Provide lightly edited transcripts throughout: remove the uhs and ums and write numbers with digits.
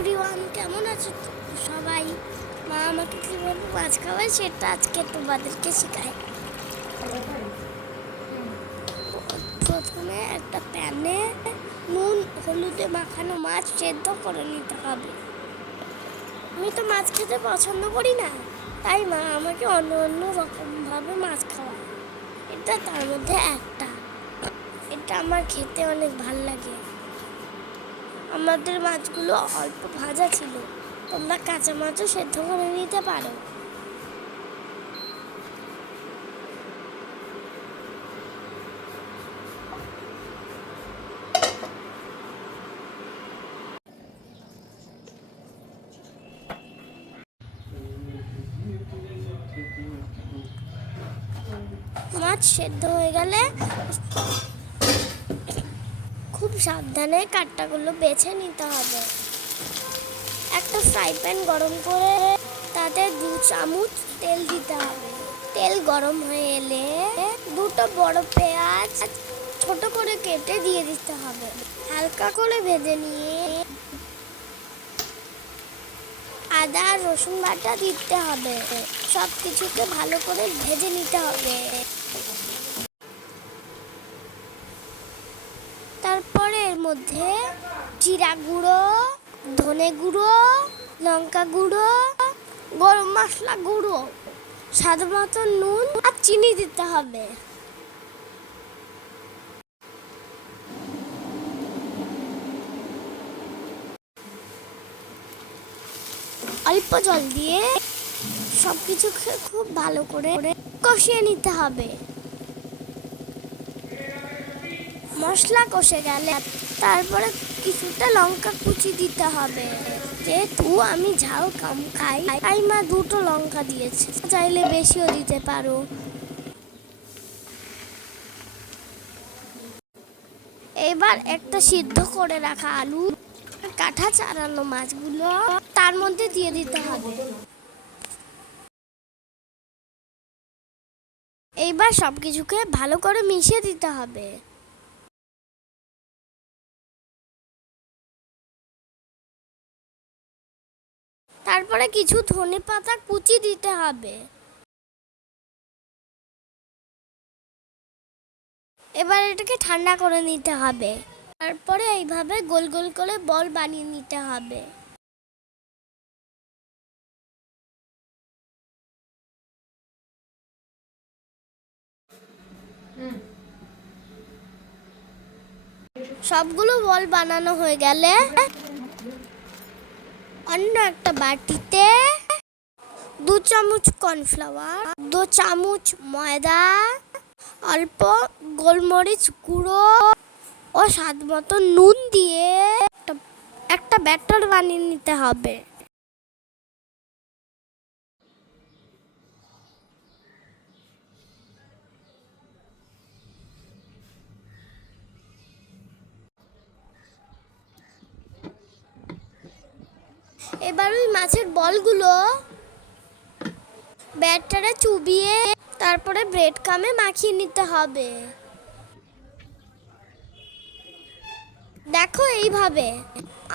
Everyone, কেমন আছো সবাই? মা আমাকে কীভাবে মাছ খাওয়ায় সেটা আজকে তোমাদেরকে শেখায়। প্রথমে একটা প্যানে নুন হলুদে মাখানো মাছ সেদ্ধ করে নিতে হবে। আমি তো মাছ খেতে পছন্দ করি না, তাই মা আমাকে অন্য অন্য রকমভাবে মাছ খাওয়ায়। এটা তার মধ্যে একটা। এটা আমার খেতে অনেক ভাল লাগে। আমাদের মাছগুলো অল্প ভাজা ছিল, তোমরা কাঁচা মাছও সেদ্ধ করে নিতে পারো। মাছ সেদ্ধ হয়ে গেলে খুব সাবধানে কাঁটাগুলো বেছে নিতে হবে। একটা ফ্রাই প্যান গরম করে তাতে 2 চামচ তেল দিতে হবে। তেল গরম হয়ে এলে দুটো বড় পেঁয়াজ ছোট করে কেটে দিয়ে দিতে হবে। হালকা করে ভেজে নিয়ে আদা আর রসুন বাটা দিতে হবে। সব কিছুকে ভালো করে ভেজে নিতে হবে। তারপরে এর মধ্যে জিরা গুঁড়ো, ধনে গুঁড়ো, লঙ্কা গুঁড়ো, গরম মশলা গুঁড়ো, স্বাদ মতো নুন আর চিনি দিতে হবে। অল্প জল দিয়ে সবকিছুকে খুব ভালো করে কষিয়ে নিতে হবে। মশলা কষে গেলে তারপরে কিছুটা লঙ্কা কুচি দিতে হবে। যেহেতু আমি ঝাল কম খাই তাই মা 2টো লঙ্কা দিয়েছে, চাইলে বেশিও দিতে পারো। এবার একটা সিদ্ধ করে রাখা আলু, কাঁটা ছাড়ানো মাছগুলো তার মধ্যে দিয়ে দিতে হবে। এইবার সবকিছুকে ভালো করে মিশিয়ে দিতে হবে। তারপরে কিছু ধনেপাতা কুচি দিতে হবে। এবার এটাকে ঠান্ডা করে নিতে হবে। তারপরে এইভাবে গোল গোল করে বল বানিয়ে নিতে হবে। সবগুলো বল বানানো হয়ে গেলে অন্য একটা বাটিতে 2 চামচ কর্নফ্লাওয়ার, 2 চামচ ময়দা, অল্প গোলমরিচ গুঁড়ো ও স্বাদ মতো নুন দিয়ে একটা ব্যাটার বানিয়ে নিতে হবে। এবার ওই মাছের বলগুলো ব্যাটারে চুবিয়ে তারপরে ব্রেড ক্রামে মাখিয়ে নিতে হবে। দেখো এইভাবে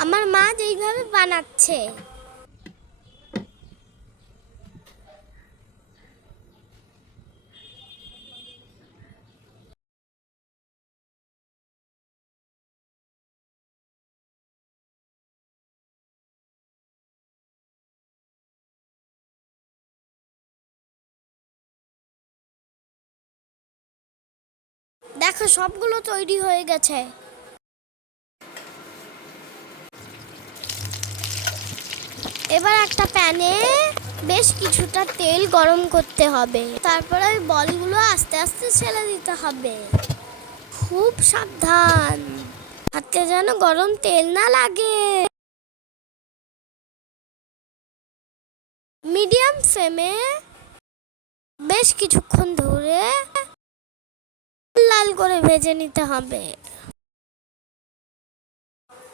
আমার মা এইভাবে বানাচ্ছে। দেখো সবগুলো তৈরি হয়ে গেছে। এবার একটা প্যানে বেশ কিছুটা তেল গরম করতে হবে। তারপরে ওই বলগুলো আস্তে আস্তে ছেড়ে দিতে হবে। খুব সাবধান, হাতে যেন গরম তেল না লাগে। মিডিয়াম ফ্লেমে বেশ কিছুক্ষণ ধরে লাল করে ভেজে নিতে হবে।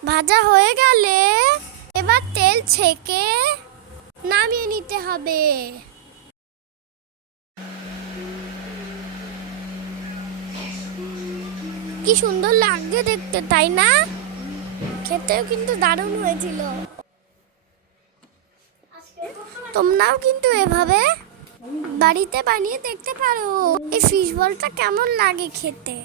ভাজা হয়ে গেলে এবার তেল ছেঁকে নামিয়ে নিতে হবে। কি সুন্দর লাগছে দেখতে, তাই না? খেতেও কিন্তু দারুণ হয়েছিল। তোমরাও কিন্তু এভাবে বাড়িতে বানিয়ে দেখতে পারো। এই ফিশ বলটা কেমন লাগে খেতে।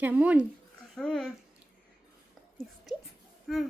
কেমন? হুম